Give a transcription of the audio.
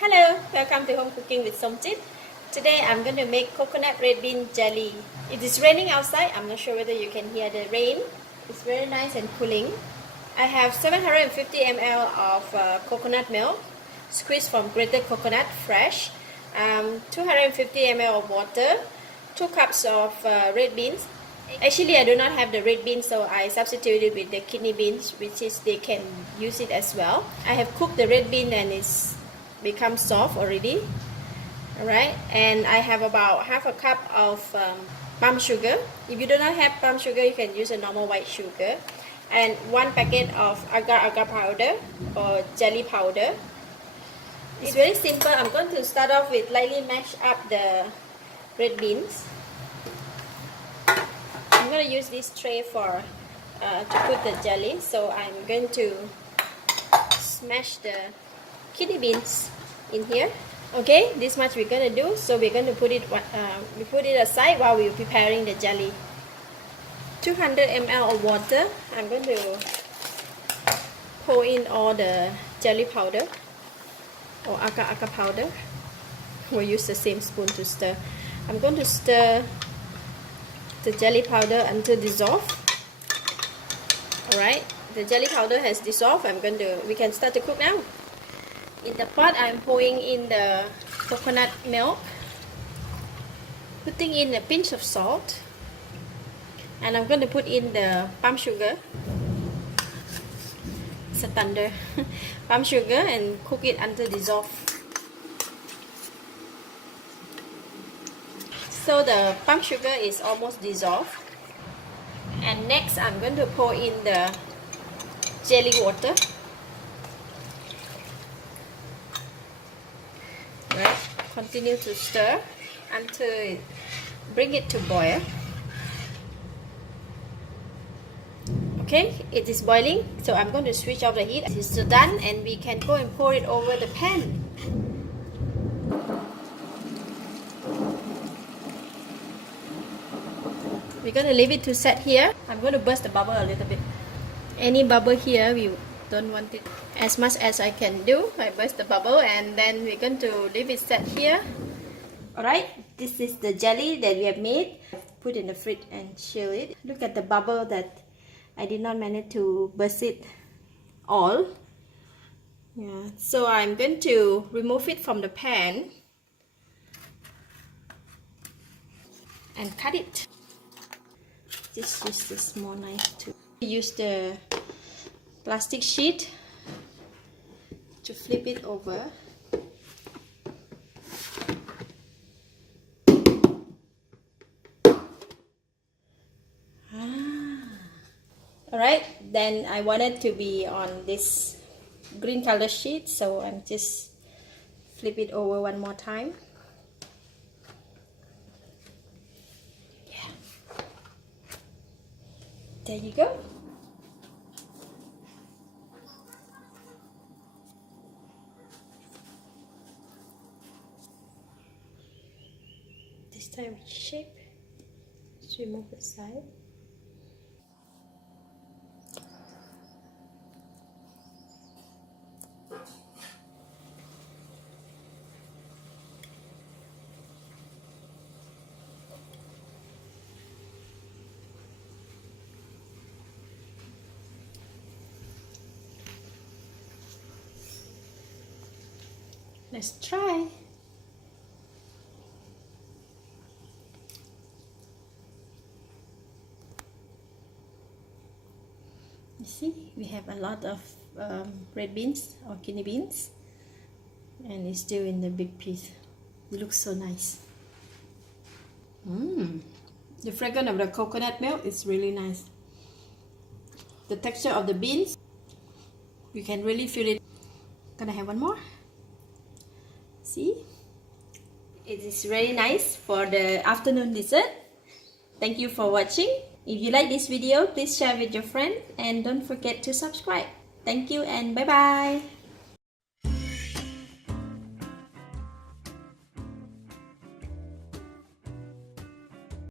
Hello, welcome to Home Cooking with Somtip. Today I'm going to make coconut red bean jelly. It is raining outside. I'm not sure whether you can hear the rain. It's very nice and cooling. I have 750 ml of coconut milk, squeezed from grated coconut, fresh, 250 ml of water, 2 cups of red beans. Actually, I do not have the red beans, so I substituted with the kidney beans, which is they can use it as well. I have cooked the red bean and it's become soft already. Alright, and I have about half a cup of palm sugar. If you do not have palm sugar, you can use a normal white sugar. And 1 packet of agar-agar powder or jelly powder. It's very simple. I'm going to start off with lightly mash up the red beans. I'm going to use this tray for to put the jelly, so I'm going to smash the kidney beans in here. Okay, this much we're going to do, so we're going to put it aside while we're preparing the jelly. 200 ml of water. I'm going to pour in all the jelly powder or agar-agar powder. We'll use the same spoon to stir. I'm going to stir the jelly powder until dissolved. Alright, the jelly powder has dissolved. We can start to cook now. In the pot, I'm pouring in the coconut milk, putting in a pinch of salt, and I'm going to put in the palm sugar. It's a thunder. Palm sugar, and cook it until dissolved. So the palm sugar is almost dissolved, and next I'm going to pour in the jelly water. Right, continue to stir until bring it to boil. Okay, it is boiling, so I'm going to switch off the heat. It is done, and we can go and pour it over the pan. We're going to leave it to set here. I'm going to burst the bubble a little bit. Any bubble here, we don't want it. As much as I can do, I burst the bubble, and then we're going to leave it set here. Alright, this is the jelly that we have made. Put in the fridge and chill it. Look at the bubble that I did not manage to burst it all. Yeah, so I'm going to remove it from the pan and cut it. Just use the small knife to use the plastic sheet to flip it over. Alright, then I want it to be on this green color sheet, so I'm just flip it over one more time. Yeah, there you go. This time shape, just remove the side. Let's try. You see, we have a lot of red beans or kidney beans, and it's still in the big piece. It looks so nice. The fragrance of the coconut milk is really nice. The texture of the beans, you can really feel it. Gonna have one more. See, it is really nice for the afternoon dessert. Thank you for watching. If you like this video, please share with your friends and don't forget to subscribe. Thank you and bye bye.